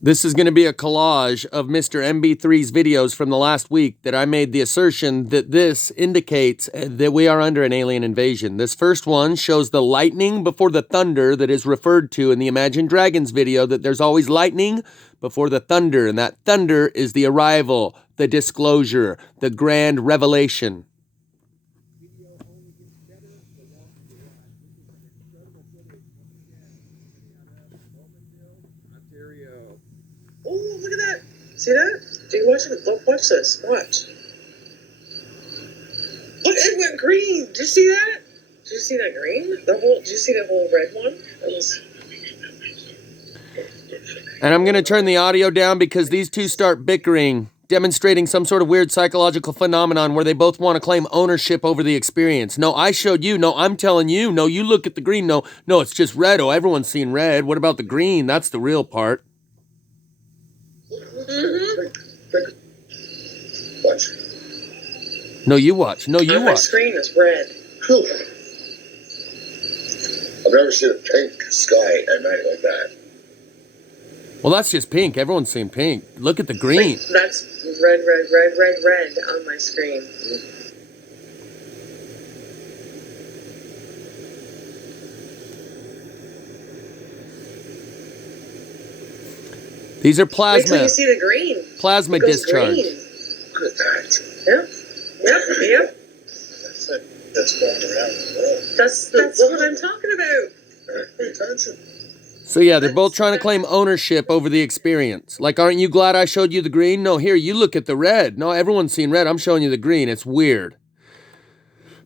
This is going to be a collage of Mr. MB3's videos from the last week that I made the assertion that this indicates that we are under an alien invasion. This first one shows the lightning before the thunder that is referred to in the Imagine Dragons video, that there's always lightning before the thunder, and that thunder is the arrival, the disclosure, the grand revelation. Oh, look at that. See that? Do you watch it? Look, watch this. Watch. Look, it went green. Did you see that? Did you see that green? Did you see the whole red one? That was... And I'm going to turn the audio down because these two start bickering, demonstrating some sort of weird psychological phenomenon where they both want to claim ownership over the experience. No, I showed you. No, I'm telling you. No, you look at the green. No, it's just red. Oh, everyone's seen red. What about the green? That's the real part. Watch. No, you watch. No, you My watch. screen is red. Cool. I've never seen a pink sky at night like that. Well, that's just pink. Everyone's seen pink. Look at the green. That's red, red, red, red, red on my screen. These are Wait till plasma. you see the green. Plasma It goes discharge. green. Look at that. Yep. That's going around the world. That's what I'm talking about. Pay attention. So yeah, they're both trying to claim ownership over the experience. Like, aren't you glad I showed you the green? No, here, you look at the red. No, everyone's seen red. I'm showing you the green. It's weird.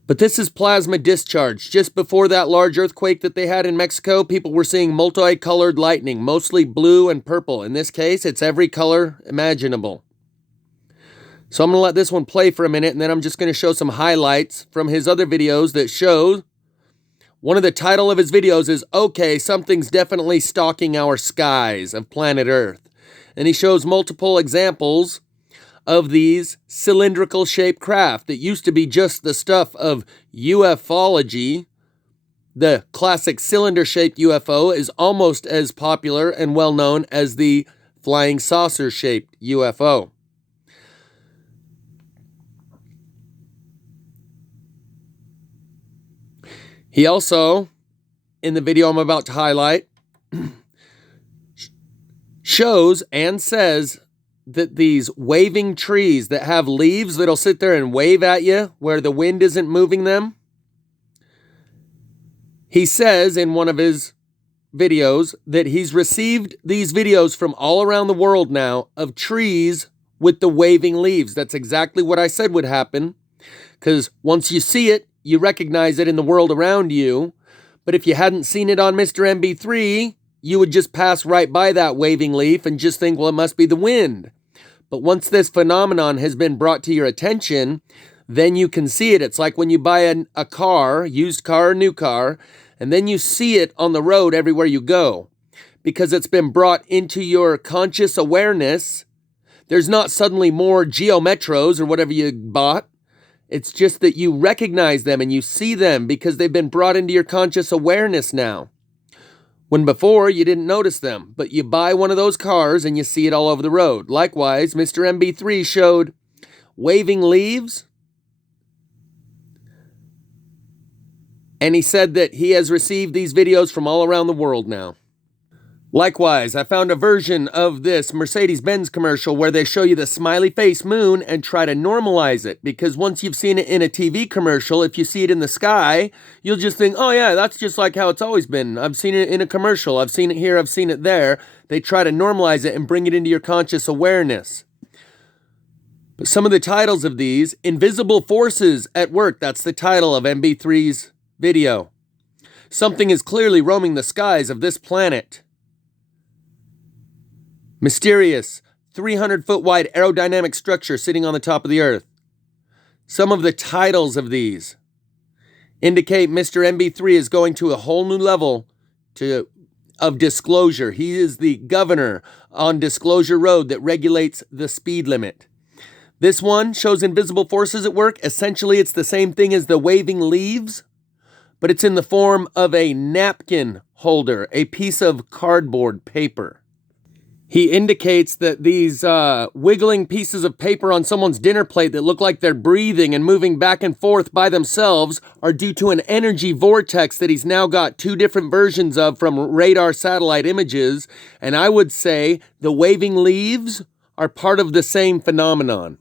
But this is plasma discharge. Just before that large earthquake that they had in Mexico, people were seeing multicolored lightning, mostly blue and purple. In this case, it's every color imaginable. So I'm going to let this one play for a minute, and then I'm just going to show some highlights from his other videos that show. One of the title of his videos is, "Okay, something's definitely stalking our skies of planet Earth." And he shows multiple examples of these cylindrical shaped craft that used to be just the stuff of ufology. The classic cylinder shaped UFO is almost as popular and well known as the flying saucer shaped UFO. He also, in the video I'm about to highlight, shows and says that these waving trees that have leaves that'll sit there and wave at you where the wind isn't moving them. He says in one of his videos that he's received these videos from all around the world now of trees with the waving leaves. That's exactly what I said would happen, because once you see it, you recognize it in the world around you. But if you hadn't seen it on Mr. MB3, you would just pass right by that waving leaf and just think, well, it must be the wind. But once this phenomenon has been brought to your attention, then you can see it. It's like when you buy a car, used car or new car, and then you see it on the road everywhere you go. Because it's been brought into your conscious awareness, there's not suddenly more Geometros or whatever you bought. It's just that you recognize them and you see them because they've been brought into your conscious awareness now. When before, you didn't notice them, but you buy one of those cars and you see it all over the road. Likewise, Mr. MB3 showed waving leaves, and he said that he has received these videos from all around the world now. Likewise, I found a version of this Mercedes-Benz commercial where they show you the smiley face moon and try to normalize it. Because once you've seen it in a TV commercial, if you see it in the sky, you'll just think, oh yeah, that's just like how it's always been. I've seen it in a commercial. I've seen it here. I've seen it there. They try to normalize it and bring it into your conscious awareness. But some of the titles of these, Invisible Forces at Work, that's the title of MB3's video. Something is clearly roaming the skies of this planet. Mysterious, 300-foot wide aerodynamic structure sitting on the top of the earth. Some of the titles of these indicate Mr. MB3 is going to a whole new level of disclosure. He is the governor on Disclosure Road that regulates the speed limit. This one shows invisible forces at work. Essentially, it's the same thing as the waving leaves, but it's in the form of a napkin holder, a piece of cardboard paper. He indicates that these wiggling pieces of paper on someone's dinner plate that look like they're breathing and moving back and forth by themselves are due to an energy vortex that he's now got 2 different versions of from radar satellite images. And I would say the waving leaves are part of the same phenomenon.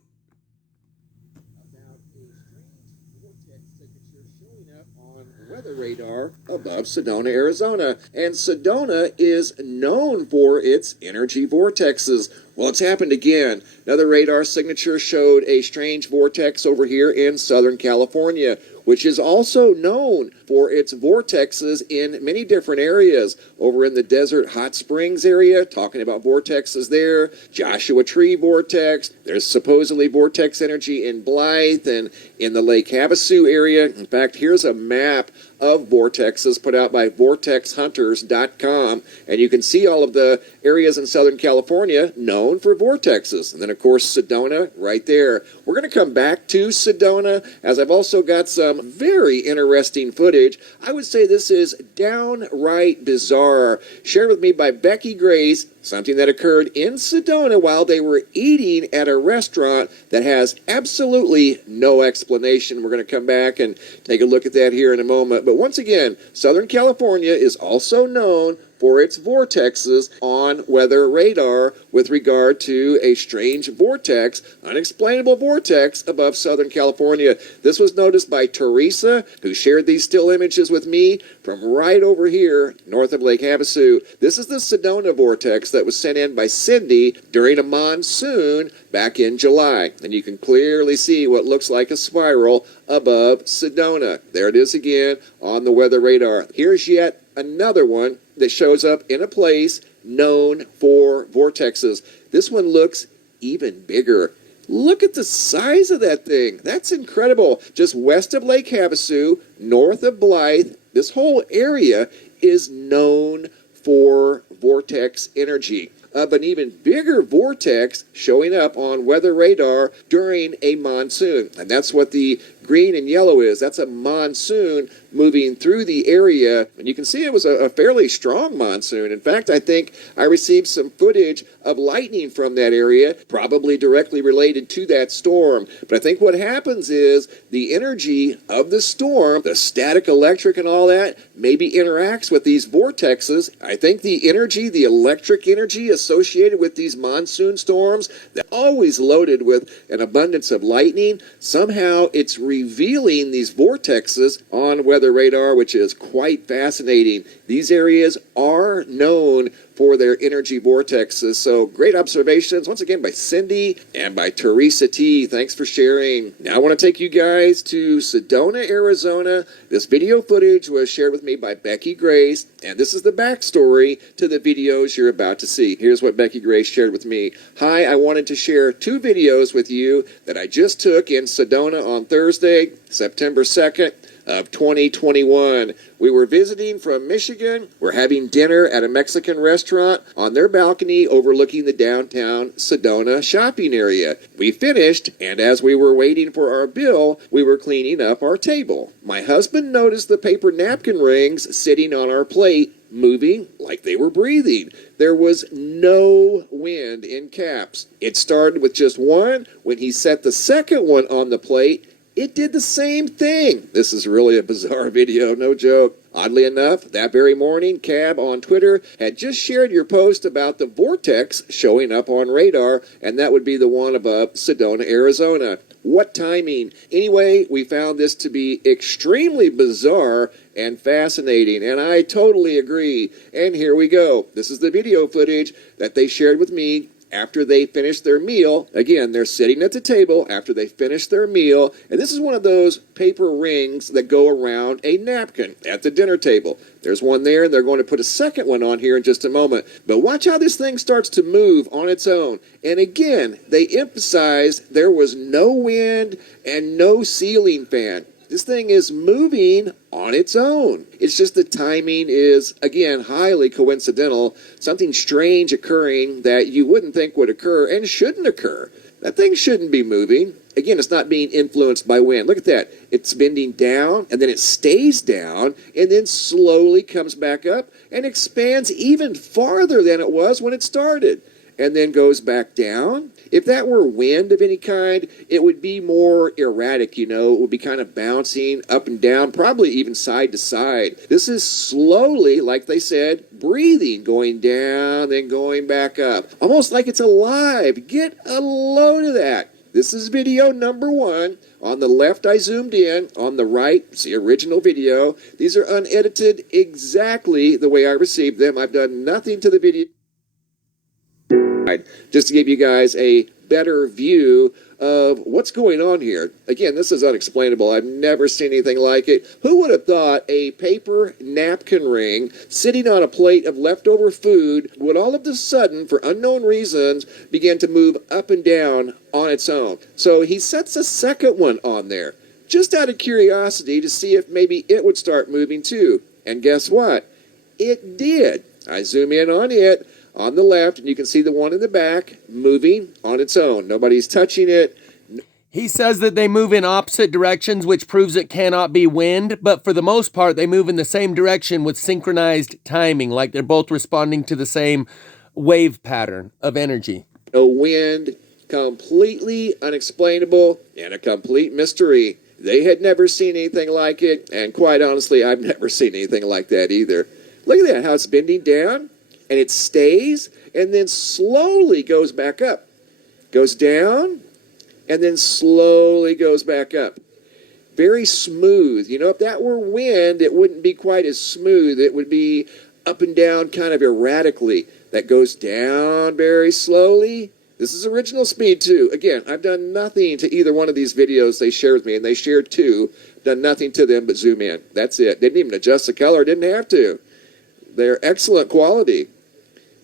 Weather radar above Sedona, Arizona. And Sedona is known for its energy vortexes. Well, it's happened again. Another radar signature showed a strange vortex over here in Southern California, which is also known for its vortexes in many different areas. Over in the Desert Hot Springs area, talking about vortexes there. Joshua Tree vortex. There's supposedly vortex energy in Blythe and in the Lake Havasu area. In fact, here's a map of vortexes put out by vortexhunters.com, and you can see all of the areas in Southern California known for vortexes. And then, of course, Sedona right there. We're going to come back to Sedona, as I've also got some very interesting footage. I would say this is downright bizarre, shared with me by Becky Grace, something that occurred in Sedona while they were eating at a restaurant that has absolutely no explanation. We're going to come back and take a look at that here in a moment. But once again, Southern California is also known for its vortexes on weather radar with regard to a strange vortex, unexplainable vortex above Southern California. This was noticed by Teresa, who shared these still images with me from right over here north of Lake Havasu. This is the Sedona vortex that was sent in by Cindy during a monsoon back in July. And you can clearly see what looks like a spiral above Sedona. There it is again on the weather radar. Here's yet another one that shows up in a place known for vortexes. This one looks even bigger. Look at the size of that thing. That's incredible. Just west of Lake Havasu, north of Blythe, this whole area is known for vortex energy. Of an even bigger vortex showing up on weather radar during a monsoon. And that's what the green and yellow is. That's a monsoon moving through the area. And you can see it was a fairly strong monsoon. In fact, I think I received some footage of lightning from that area, probably directly related to that storm. But I think what happens is the energy of the storm, the static electric and all that, maybe interacts with these vortexes. I think the energy, the electric energy associated with these monsoon storms, they're always loaded with an abundance of lightning. Somehow it's revealing these vortexes on weather radar, which is quite fascinating. These areas are known for their energy vortexes. So great observations once again by Cindy and by Teresa T. Thanks for sharing. Now I want to take you guys to Sedona, Arizona. This video footage was shared with me by Becky Grace, and this is the backstory to the videos you're about to see. Here's what Becky Grace shared with me. Hi, I wanted to share 2 videos with you that I just took in Sedona on Thursday, September 2nd. Of 2021. We were visiting from Michigan. We're having dinner at a Mexican restaurant on their balcony overlooking the downtown Sedona shopping area. We finished, and as we were waiting for our bill, we were cleaning up our table. My husband noticed the paper napkin rings sitting on our plate moving like they were breathing. There was no wind in caps. It started with just one. When he set the second one on the plate, it did the same thing. This is really a bizarre video, no joke. Oddly enough, that very morning, Cab on Twitter had just shared your post about the vortex showing up on radar, and that would be the one above Sedona, Arizona. What timing? Anyway, we found this to be extremely bizarre and fascinating, and I totally agree. And here we go. This is the video footage that they shared with me after they finished their meal. Again, they're sitting at the table after they finish their meal, and this is one of those paper rings that go around a napkin at the dinner table. There's one there, and they're going to put a second one on here in just a moment. But watch how this thing starts to move on its own. And again, they emphasized there was no wind and no ceiling fan. This thing is moving on its own. It's just the timing is, again, highly coincidental. Something strange occurring that you wouldn't think would occur and shouldn't occur. That thing shouldn't be moving. Again, it's not being influenced by wind. Look at that. It's bending down, and then it stays down, and then slowly comes back up and expands even farther than it was when it started. and then goes back down. If that were wind of any kind, it would be more erratic, you know. It would be kind of bouncing up and down, probably even side to side. This is slowly, like they said, breathing, going down, then going back up. Almost like it's alive. Get a load of that. This is video number 1. On the left, I zoomed in. On the right, it's the original video. These are unedited exactly the way I received them. I've done nothing to the video, just to give you guys a better view of what's going on here. Again, this is unexplainable. I've never seen anything like it. Who would have thought a paper napkin ring sitting on a plate of leftover food would all of a sudden, for unknown reasons, begin to move up and down on its own? So he sets a second one on there, just out of curiosity to see if maybe it would start moving too. And guess what? It did. I zoom in on it on the left, and you can see the one in the back moving on its own. Nobody's touching it. He says that they move in opposite directions, which proves it cannot be wind, but for the most part, they move in the same direction with synchronized timing, like they're both responding to the same wave pattern of energy. No wind, completely unexplainable, and a complete mystery. They had never seen anything like it, and quite honestly, I've never seen anything like that either. Look at that, how it's bending down, and it stays, and then slowly goes back up. Goes down, and then slowly goes back up. Very smooth. You know, if that were wind, it wouldn't be quite as smooth. It would be up and down kind of erratically. That goes down very slowly. This is original speed too. Again, I've done nothing to either one of these videos they shared with me, and they shared 2. Done nothing to them but zoom in. That's it. Didn't even adjust the color. Didn't have to. They're excellent quality.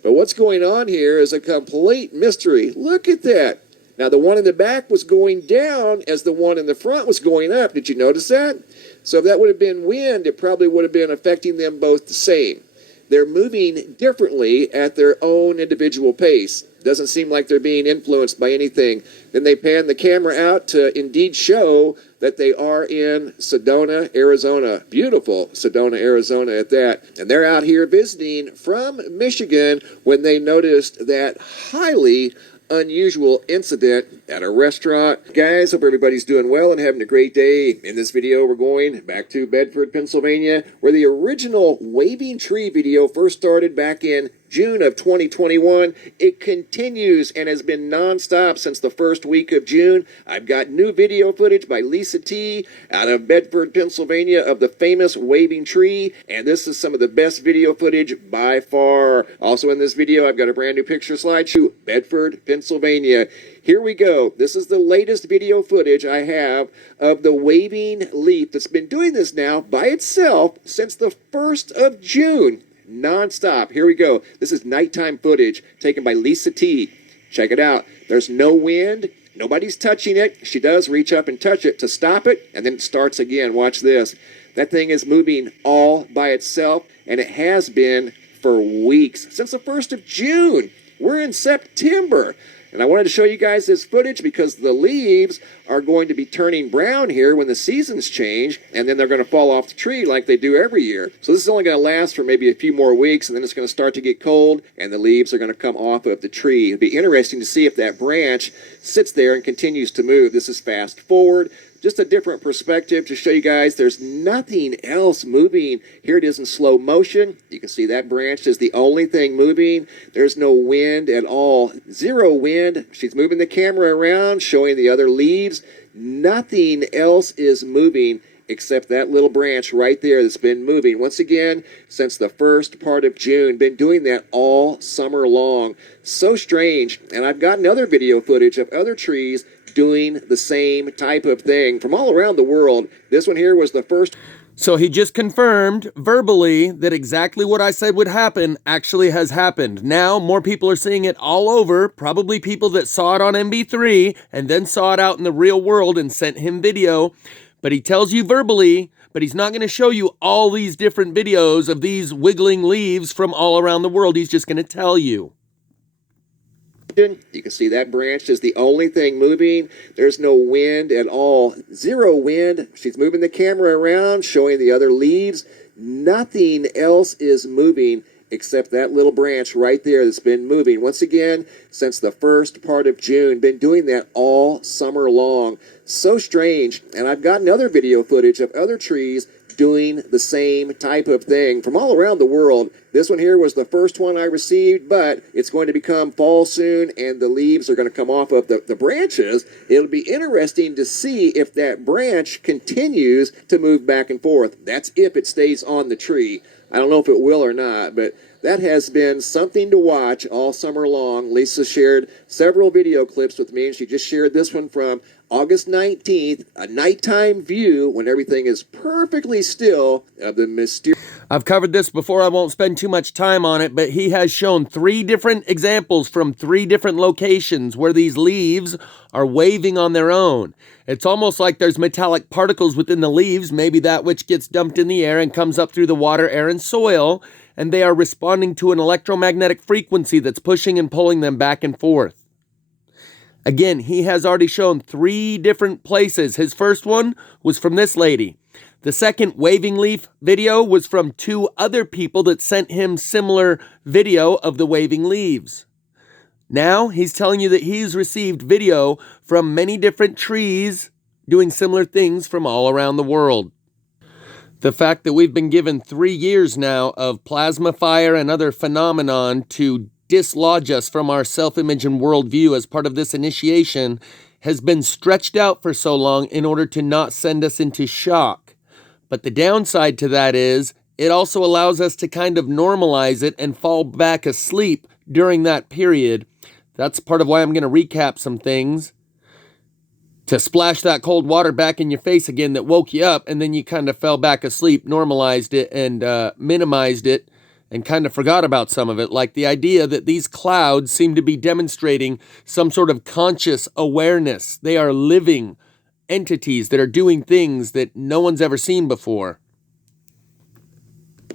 But what's going on here is a complete mystery. Look at that. Now, the one in the back was going down as the one in the front was going up. Did you notice that? So if that would have been wind, it probably would have been affecting them both the same. They're moving differently at their own individual pace. Doesn't seem like they're being influenced by anything. Then they pan the camera out to indeed show that they are in Sedona, Arizona. Beautiful Sedona, Arizona at that. And they're out here visiting from Michigan when they noticed that highly unusual incident at a restaurant. Guys, hope everybody's doing well and having a great day. In this video, we're going back to Bedford, Pennsylvania, where the original waving tree video first started back in June of 2021. It continues and has been nonstop since the first week of June. I've got new video footage by Lisa T out of Bedford, Pennsylvania of the famous waving tree, and this is some of the best video footage by far. Also in this video, I've got a brand new picture slideshow, Bedford, Pennsylvania. Here we go. This is the latest video footage I have of the waving leaf that's been doing this now by itself since the 1st of June. Non-stop. Here we go. This is nighttime footage taken by Lisa T. Check it out. There's no wind. Nobody's touching it. She does reach up and touch it to stop it, and then it starts again. Watch this. That thing is moving all by itself, and it has been for weeks. Since the 1st of June. We're in September. And I wanted to show you guys this footage because the leaves are going to be turning brown here when the seasons change, and then they're going to fall off the tree like they do every year. So this is only going to last for maybe a few more weeks, and then it's going to start to get cold, and the leaves are going to come off of the tree. It'll be interesting to see if that branch sits there and continues to move. This is fast forward. Just a different perspective to show you guys there's nothing else moving. Here it is in slow motion. You can see that branch is the only thing moving. There's no wind at all. Zero wind. She's moving the camera around, showing the other leaves. Nothing else is moving except that little branch right there that's been moving. Once again, since the first part of June. Been doing that all summer long. So strange. And I've gotten other video footage of other trees doing the same type of thing from all around the world. This one here was the first. So he just confirmed verbally that exactly what I said would happen actually has happened. Now more people are seeing it all over, probably people that saw it on MB3 and then saw it out in the real world and sent him video. But he tells you verbally, but he's not going to show you all these different videos of these wiggling leaves from all around the world. He's just going to tell you. You can see that branch is the only thing moving. There's no wind at all. Zero wind. She's moving the camera around, showing the other leaves. Nothing else is moving except that little branch right there that's been moving once again since the first part of June. Been doing that all summer long. So strange. And I've gotten other video footage of other trees doing the same type of thing from all around the world. This one here was the first one I received, but it's going to become fall soon, and the leaves are going to come off of the branches. It'll be interesting to see if that branch continues to move back and forth. That's if it stays on the tree. I don't know if it will or not, but that has been something to watch all summer long. Lisa shared several video clips with me, and she just shared this one from August 19th, a nighttime view when everything is perfectly still of the mysterious. I've covered this before. I won't spend too much time on it, but he has shown 3 different examples from 3 different locations where these leaves are waving on their own. It's almost like there's metallic particles within the leaves, maybe that which gets dumped in the air and comes up through the water, air, and soil, and they are responding to an electromagnetic frequency that's pushing and pulling them back and forth. Again, he has already shown 3 different places. His first one was from this lady. The second waving leaf video was from 2 other people that sent him similar video of the waving leaves. Now he's telling you that he's received video from many different trees doing similar things from all around the world. The fact that we've been given 3 years now of plasma fire and other phenomenon to dislodge us from our self-image and worldview as part of this initiation has been stretched out for so long in order to not send us into shock. But the downside to that is it also allows us to kind of normalize it and fall back asleep during that period. That's part of why I'm going to recap some things to splash that cold water back in your face again that woke you up, and then you kind of fell back asleep, normalized it, and minimized it, and kind of forgot about some of it, like the idea that these clouds seem to be demonstrating some sort of conscious awareness. They are living entities that are doing things that no one's ever seen before.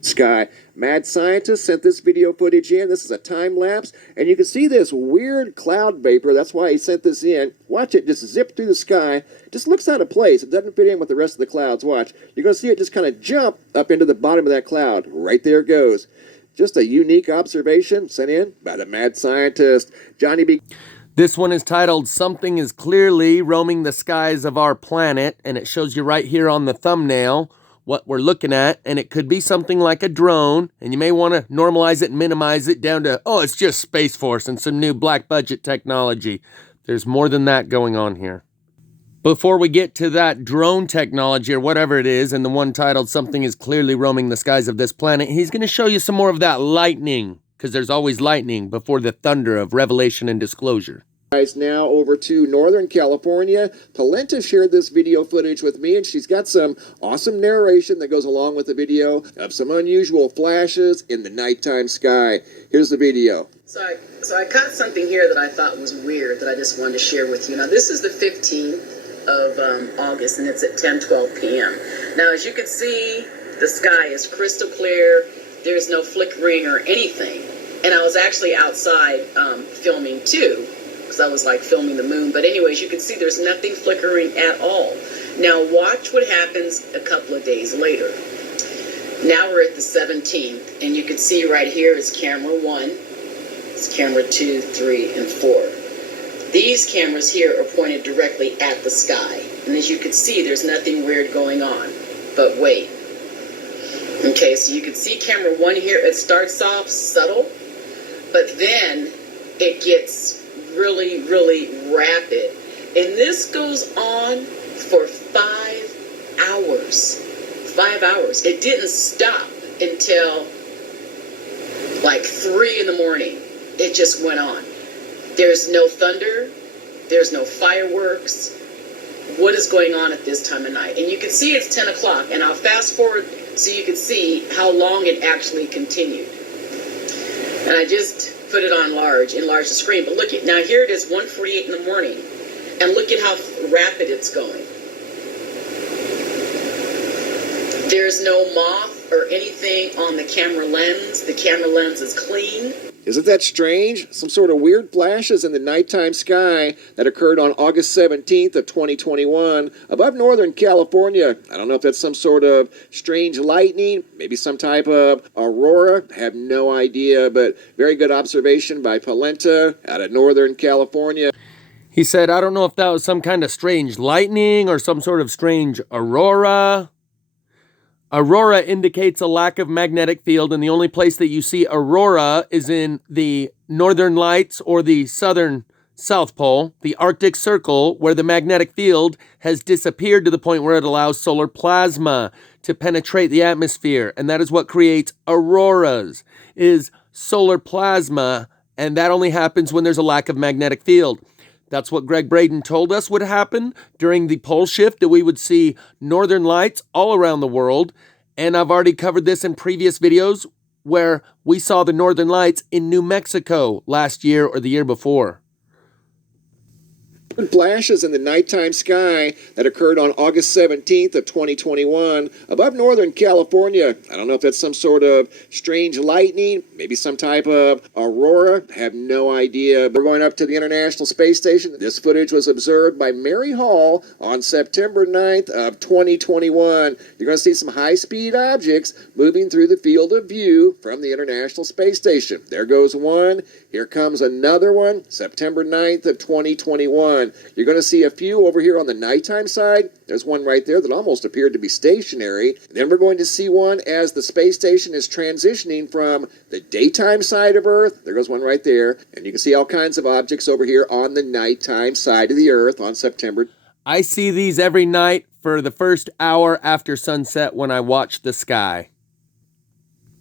Sky. Mad scientist sent this video footage in. This is a time lapse, and you can see this weird cloud vapor. That's why he sent this in. Watch it just zip through the sky. Just looks out of place. It doesn't fit in with the rest of the clouds. Watch. You're going to see it just kind of jump up into the bottom of that cloud. Right there it goes. Just a unique observation sent in by the mad scientist, Johnny B. This one is titled "Something is Clearly Roaming the Skies of Our Planet," and it shows you right here on the thumbnail what we're looking at, and it could be something like a drone, and you may want to normalize it and minimize it down to, oh, it's just Space Force and some new black budget technology. There's more than that going on here. Before we get to that drone technology or whatever it is, and the one titled "Something is Clearly Roaming the Skies of This Planet," he's going to show you some more of that lightning, because there's always lightning before the thunder of revelation and disclosure. Now over to Northern California. Polenta shared this video footage with me, and she's got some awesome narration that goes along with the video of some unusual flashes in the nighttime sky. Here's the video. So I caught something here that I thought was weird that I just wanted to share with you. Now this is the 15th of August, and it's at 10:12 p.m. Now as you can see, the sky is crystal clear. There's no flickering or anything. And I was actually outside filming too, because I was like filming the moon. But anyways, you can see there's nothing flickering at all. Now watch what happens a couple of days later. Now we're at the 17th, and you can see right here is camera 1, it's camera 2, 3, and 4. These cameras here are pointed directly at the sky. And as you can see, there's nothing weird going on. But wait. Okay, so you can see camera 1 here, it starts off subtle, but then it gets really, really rapid. And this goes on for 5 hours. 5 hours. It didn't stop until like 3 in the morning. It just went on. There's no thunder. There's no fireworks. What is going on at this time of night? And you can see it's 10 o'clock. And I'll fast forward so you can see how long it actually continued. And I just put it on enlarge the screen. But look at, now here it is 1:48 in the morning. And look at how rapid it's going. There's no moth or anything on the camera lens. The camera lens is clean. Isn't that strange? Some sort of weird flashes in the nighttime sky that occurred on August 17th of 2021 above Northern California. I don't know if that's some sort of strange lightning, maybe some type of aurora. I have no idea, but very good observation by Polenta out of Northern California. He said, I don't know if that was some kind of strange lightning or some sort of strange aurora. Aurora indicates a lack of magnetic field, and the only place that you see aurora is in the northern lights or the southern South Pole, the Arctic Circle, where the magnetic field has disappeared to the point where it allows solar plasma to penetrate the atmosphere. And that is what creates auroras, is solar plasma, and that only happens when there's a lack of magnetic field. That's what Greg Braden told us would happen during the pole shift, that we would see northern lights all around the world. And I've already covered this in previous videos where we saw the northern lights in New Mexico last year or the year before. Flashes in the nighttime sky that occurred on August 17th of 2021 above Northern California. I don't know if that's some sort of strange lightning, maybe some type of aurora. I have no idea. We're going up to the International Space Station. This footage was observed by Mary Hall on September 9th of 2021. You're going to see some high-speed objects moving through the field of view from the International Space Station. There goes one. Here comes another one, September 9th of 2021. You're going to see a few over here on the nighttime side. There's one right there that almost appeared to be stationary. Then we're going to see one as the space station is transitioning from the daytime side of Earth. There goes one right there. And you can see all kinds of objects over here on the nighttime side of the Earth on September. I see these every night for the first hour after sunset when I watch the sky.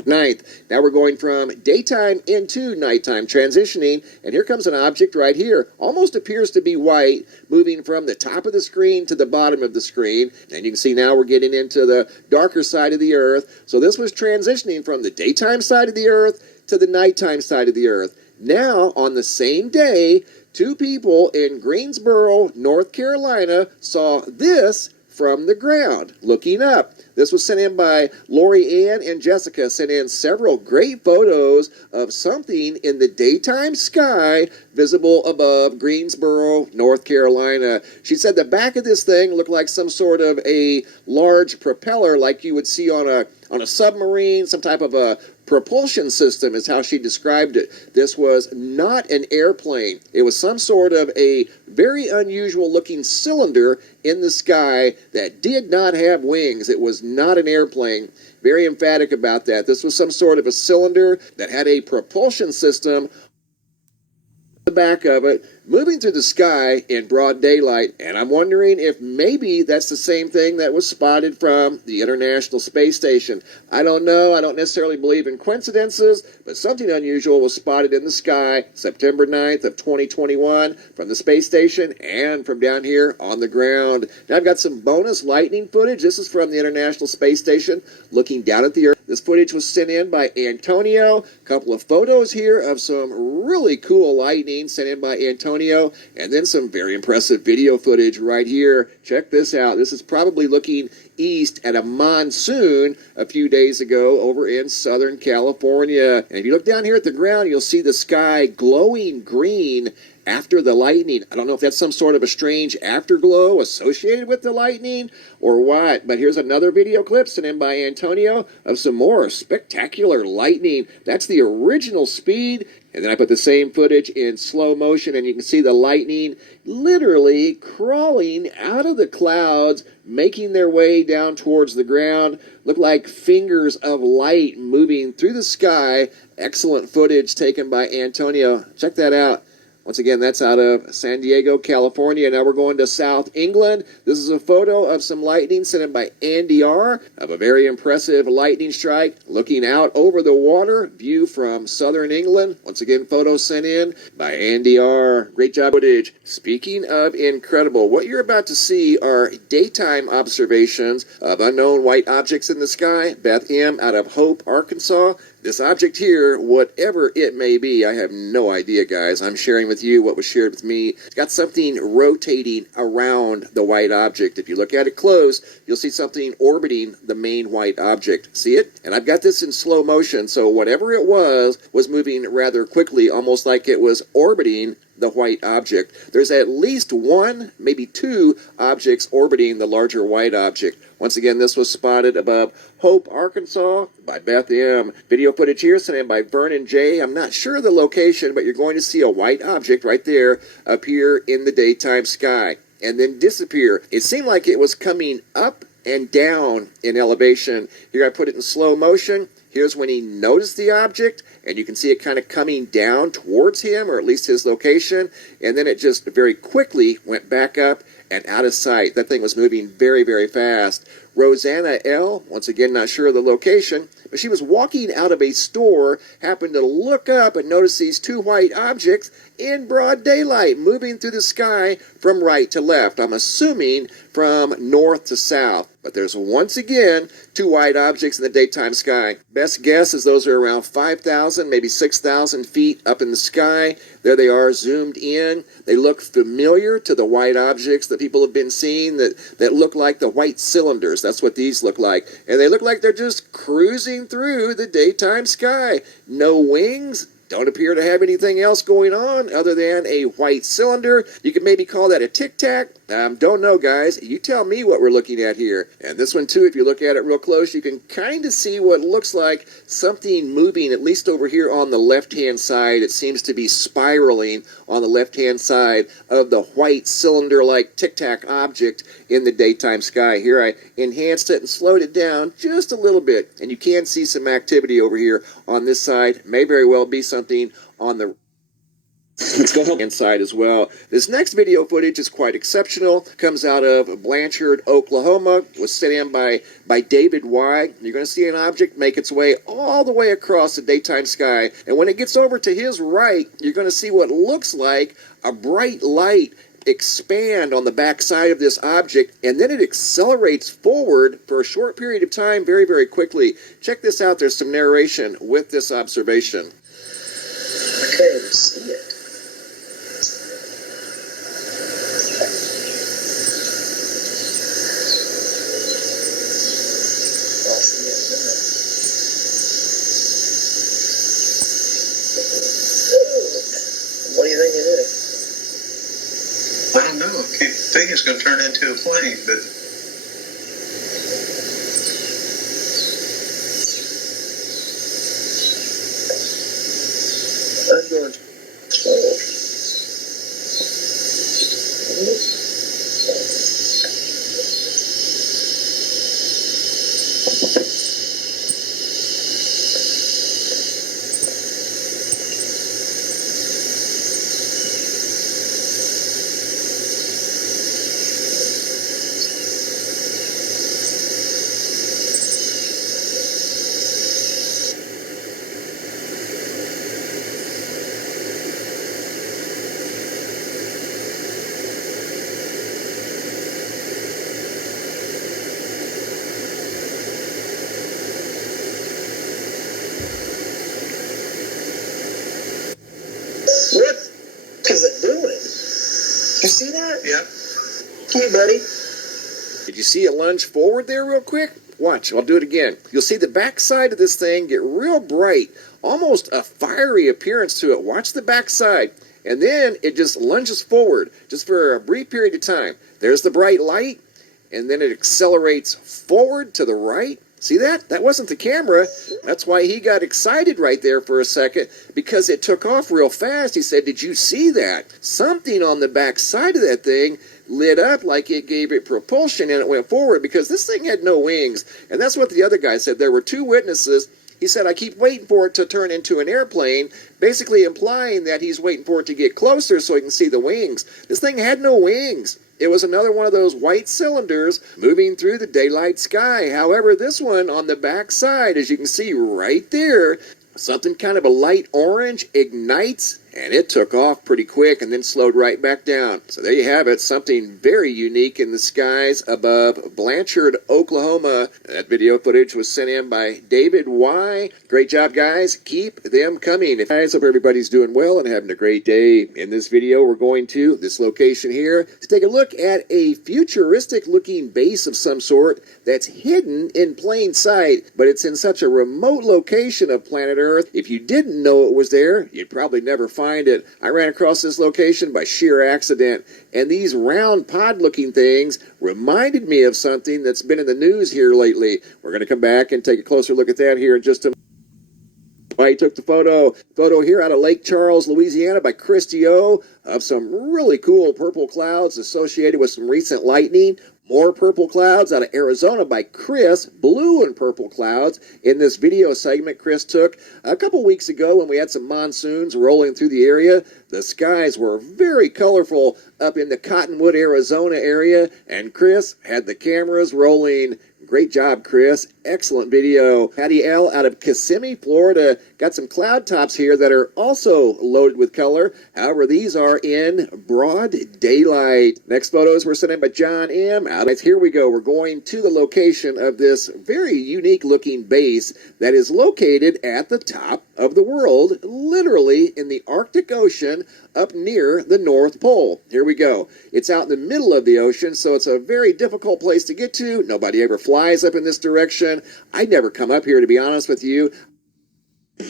9th. Now we're going from daytime into nighttime, transitioning, and here comes an object right here. Almost appears to be white, moving from the top of the screen to the bottom of the screen. And you can see now we're getting into the darker side of the Earth. So this was transitioning from the daytime side of the Earth to the nighttime side of the Earth. Now, on the same day, two people in Greensboro, North Carolina, saw this from the ground, looking up. This was sent in by Lori Ann and Jessica, sent in several great photos of something in the daytime sky visible above Greensboro, North Carolina. She said the back of this thing looked like some sort of a large propeller like you would see on a submarine, some type of a propulsion system is how she described it. This was not an airplane. It was some sort of a very unusual looking cylinder in the sky that did not have wings. It was not an airplane. Very emphatic about that. This was some sort of a cylinder that had a propulsion system the back of it, moving through the sky in broad daylight. And I'm wondering if maybe that's the same thing that was spotted from the International Space Station. I don't know. I don't necessarily believe in coincidences, but something unusual was spotted in the sky September 9th of 2021 from the space station and from down here on the ground. Now I've got some bonus lightning footage. This is from the International Space Station looking down at the Earth. This footage was sent in by Antonio. A couple of photos here of some really cool lightning sent in by Antonio, and then some very impressive video footage right here. Check this out. This is probably looking east at a monsoon a few days ago over in Southern California. And if you look down here at the ground, you'll see the sky glowing green after the lightning. I don't know if that's some sort of a strange afterglow associated with the lightning or what, but here's another video clip sent in by Antonio of some more spectacular lightning. That's the original speed. And then I put the same footage in slow motion, and you can see the lightning literally crawling out of the clouds, making their way down towards the ground. Look like fingers of light moving through the sky. Excellent footage taken by Antonio. Check that out. Once again, that's out of San Diego, California. Now we're going to South England. This is a photo of some lightning sent in by Andy R. of a very impressive lightning strike looking out over the water. View from Southern England. Once again, photos sent in by Andy R. Great job footage. Speaking of incredible, what you're about to see are daytime observations of unknown white objects in the sky. Beth M. out of Hope, Arkansas. This object here, whatever it may be, I have no idea, guys. I'm sharing with you what was shared with me. It's got something rotating around the white object. If you look at it close, you'll see something orbiting the main white object. See it? And I've got this in slow motion, so whatever it was moving rather quickly, almost like it was orbiting the white object. There's at least one, maybe two objects orbiting the larger white object. Once again, this was spotted above Hope, Arkansas by Beth M. Video footage here sent in by Vernon J. I'm not sure of the location, but you're going to see a white object right there appear in the daytime sky and then disappear. It seemed like it was coming up and down in elevation. Here I put it in slow motion. Here's when he noticed the object, and you can see it kind of coming down towards him, or at least his location, and then it just very quickly went back up and out of sight. That thing was moving very, very fast. Rosanna L., once again not sure of the location, but she was walking out of a store, happened to look up and notice these two white objects in broad daylight moving through the sky from right to left. I'm assuming from north to south. But there's once again two white objects in the daytime sky. Best guess is those are around 5,000, maybe 6,000 feet up in the sky. There they are zoomed in. They look familiar to the white objects that people have been seeing that look like the white cylinders. That's what these look like. And they look like they're just cruising through the daytime sky. No wings. Don't appear to have anything else going on other than a white cylinder. You could maybe call that a tic-tac. Don't know, guys. You tell me what we're looking at here. And this one, too, if you look at it real close, you can kind of see what looks like something moving, at least over here on the left-hand side. It seems to be spiraling on the left-hand side of the white cylinder-like tic-tac object in the daytime sky. Here I enhanced it and slowed it down just a little bit. And you can see some activity over here on this side. May very well be something on the inside as well. This next video footage is quite exceptional. Comes out of Blanchard, Oklahoma. Was sent in by David Y. You're going to see an object make its way all the way across the daytime sky. And when it gets over to his right, you're going to see what looks like a bright light expand on the back side of this object, and then it accelerates forward for a short period of time very, very quickly. Check this out. There's some narration with this observation. I can't even see it. I'll see it now. What do you think it is? I don't know. I think it's going to turn into a plane, but I'm going to What is it doing? You see that? yeah. Hey, buddy. Did you see it lunge forward there real quick? Watch, I'll do it again. You'll see the back side of this thing get real bright, almost a fiery appearance to it. Watch the back side. And then it just lunges forward, just for a brief period of time. There's the bright light, and then it accelerates forward to the right. See that? That wasn't the camera. That's why he got excited right there for a second, because it took off real fast. He said, did you see that? Something on the back side of that thing lit up like it gave it propulsion, and it went forward, because this thing had no wings. And that's what the other guy said. There were two witnesses. He said, I keep waiting for it to turn into an airplane, basically implying that he's waiting for it to get closer so he can see the wings. This thing had no wings. It was another one of those white cylinders moving through the daylight sky. However, this one on the back side, as you can see right there, something kind of a light orange ignites and it took off pretty quick and then slowed right back down. So there you have it, something very unique in the skies above Blanchard, Oklahoma. That video footage was sent in by David Y. Great job, guys. Keep them coming. Guys, hope everybody's doing well and having a great day. In this video, we're going to this location here to take a look at a futuristic looking base of some sort that's hidden in plain sight, but it's in such a remote location of planet Earth. If you didn't know it was there, you'd probably never find it. I ran across this location by sheer accident, and these round pod looking things reminded me of something that's been in the news here lately. We're going to come back and take a closer look at that here in just a minute. I took the photo here out of Lake Charles, Louisiana by Christy O of some really cool purple clouds associated with some recent lightning. More purple clouds out of Arizona by Chris, blue and purple clouds in this video segment Chris took a couple weeks ago when we had some monsoons rolling through the area. The skies were very colorful up in the Cottonwood, Arizona area, and Chris had the cameras rolling. Great job, Chris. Excellent video. Patty L. out of Kissimmee, Florida. Got some cloud tops here that are also loaded with color. However, these are in broad daylight. Next photos were sent in by John M. Here we go. We're going to the location of this very unique looking base that is located at the top of the world, literally in the Arctic Ocean up near the North Pole. Here we go. It's out in the middle of the ocean, so it's a very difficult place to get to. Nobody ever flies up in this direction. I'd never come up here, to be honest with you.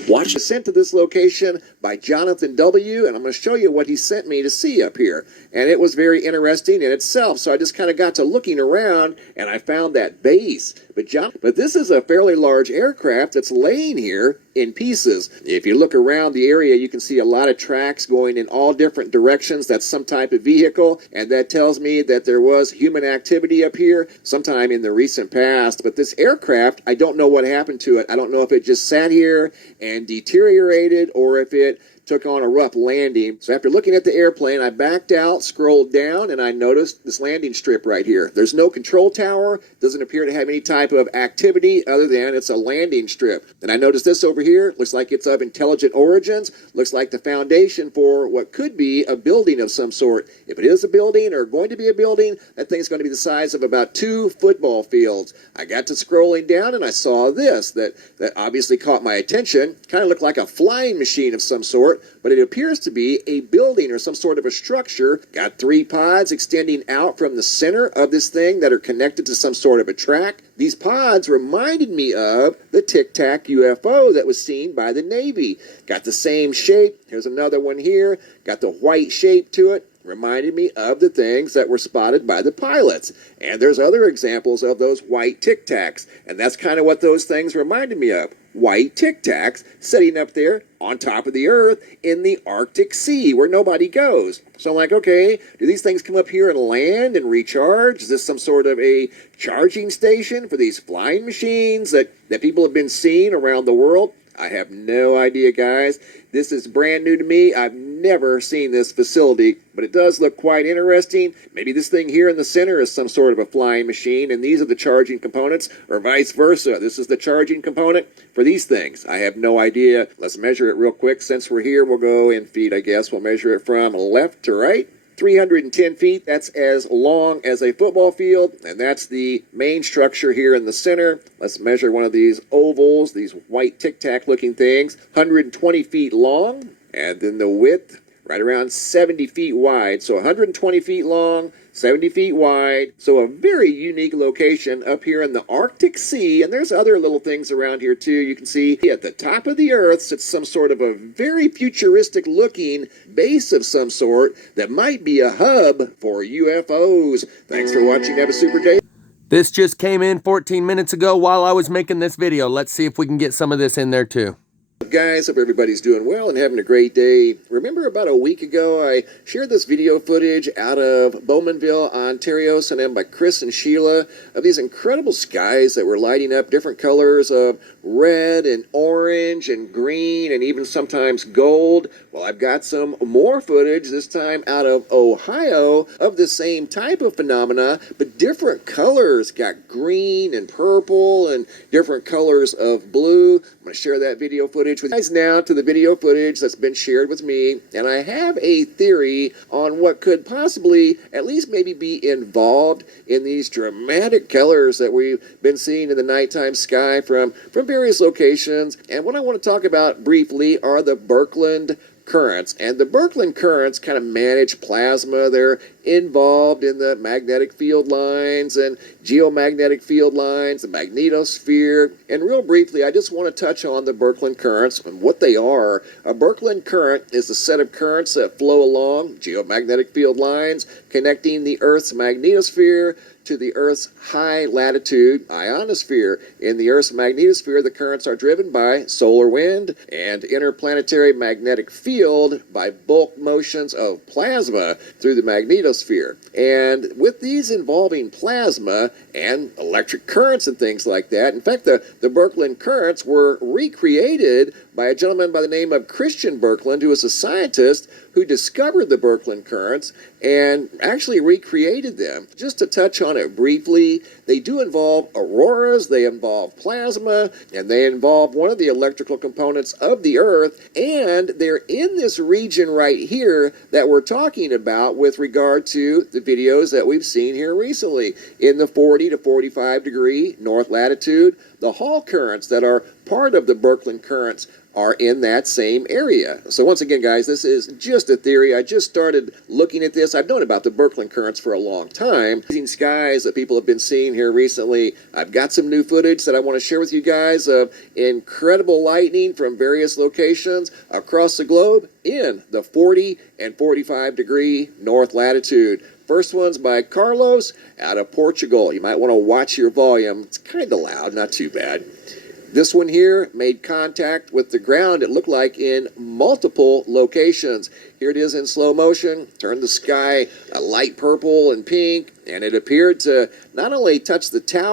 Watch the sent to this location by Jonathan W., and I'm going to show you what he sent me to see up here. And it was very interesting in itself, so I just kind of got to looking around, and I found that base. But this is a fairly large aircraft that's laying here in pieces. If you look around the area, you can see a lot of tracks going in all different directions. That's some type of vehicle, and that tells me that there was human activity up here sometime in the recent past. But this aircraft, I don't know what happened to it. I don't know if it just sat here and deteriorated or if it took on a rough landing. So after looking at the airplane, I backed out, scrolled down, and I noticed this landing strip right here. There's no control tower, doesn't appear to have any type of activity other than it's a landing strip. And I noticed this over here, looks like it's of intelligent origins, looks like the foundation for what could be a building of some sort. If it is a building or going to be a building, that thing's going to be the size of about 2 football fields. I got to scrolling down and I saw this that obviously caught my attention. Kind of looked like a flying machine of some sort, but it appears to be a building or some sort of a structure. Got 3 pods extending out from the center of this thing that are connected to some sort of a track. These pods reminded me of the Tic Tac UFO that was seen by the Navy. Got the same shape. Here's another one here. Got the white shape to it. Reminded me of the things that were spotted by the pilots. And there's other examples of those white Tic Tacs. And that's kind of what those things reminded me of. White Tic Tacs sitting up there on top of the Earth in the Arctic Sea where nobody goes. So I'm like, okay, do these things come up here and land and recharge? Is this some sort of a charging station for these flying machines that people have been seeing around the world? I have no idea, guys. This is brand new to me. I've never seen this facility, but it does look quite interesting. Maybe this thing here in the center is some sort of a flying machine, and these are the charging components, or vice versa. This is the charging component for these things. I have no idea. Let's measure it real quick. Since we're here, we'll go in feet, I guess. We'll measure it from left to right. 310 feet, that's as long as a football field, and that's the main structure here in the center. Let's measure one of these ovals, these white Tic Tac looking things, 120 feet long, and then the width right around 70 feet wide. So 120 feet long, 70 feet wide. So a very unique location up here in the Arctic Sea. And there's other little things around here too. You can see at the top of the Earth sits some sort of a very futuristic looking base of some sort that might be a hub for UFOs. Thanks for watching. Have a super day. This just came in 14 minutes ago while I was making this video. Let's see if we can get some of this in there too. Guys, hope everybody's doing well and having a great day. Remember about a week ago I shared this video footage out of Bowmanville, Ontario, sent in by Chris and Sheila, of these incredible skies that were lighting up different colors of red and orange and green and even sometimes gold. Well, I've got some more footage, this time out of Ohio, of the same type of phenomena, but different colors. Got green and purple and different colors of blue. I'm going to share that video footage footage with you guys now to the video footage that's been shared with me, and I have a theory on what could possibly, at least maybe be involved in these dramatic colors that we've been seeing in the nighttime sky from various locations. And what I want to talk about briefly are the Birkeland currents. And the Birkeland currents kind of manage plasma. They're involved in the magnetic field lines and geomagnetic field lines, the magnetosphere. And real briefly, I just want to touch on the Birkeland currents and what they are. A Birkeland current is a set of currents that flow along geomagnetic field lines connecting the Earth's magnetosphere to the Earth's high latitude ionosphere. In the Earth's magnetosphere, the currents are driven by solar wind and interplanetary magnetic field by bulk motions of plasma through the magnetosphere. And with these involving plasma and electric currents and things like that, in fact, the Birkeland currents were recreated by a gentleman by the name of Christian Birkeland, who was a scientist who discovered the Birkeland currents and actually recreated them. Just to touch on it briefly, they do involve auroras, they involve plasma, and they involve one of the electrical components of the Earth, and they're in this region right here that we're talking about with regard to the videos that we've seen here recently. In the 40 to 45 degree north latitude, the Hall currents that are part of the Birkeland currents are in that same area. So once again, guys, this is just a theory. I just started looking at this. I've known about the Birkeland currents for a long time. These skies that people have been seeing here recently. I've got some new footage that I want to share with you guys of incredible lightning from various locations across the globe in the 40 and 45 degree north latitude. First one's by Carlos out of Portugal. You might want to watch your volume. It's kind of loud, not too bad. This one here made contact with the ground, it looked like, in multiple locations. Here it is in slow motion. Turned the sky a light purple and pink, and it appeared to not only touch the tower,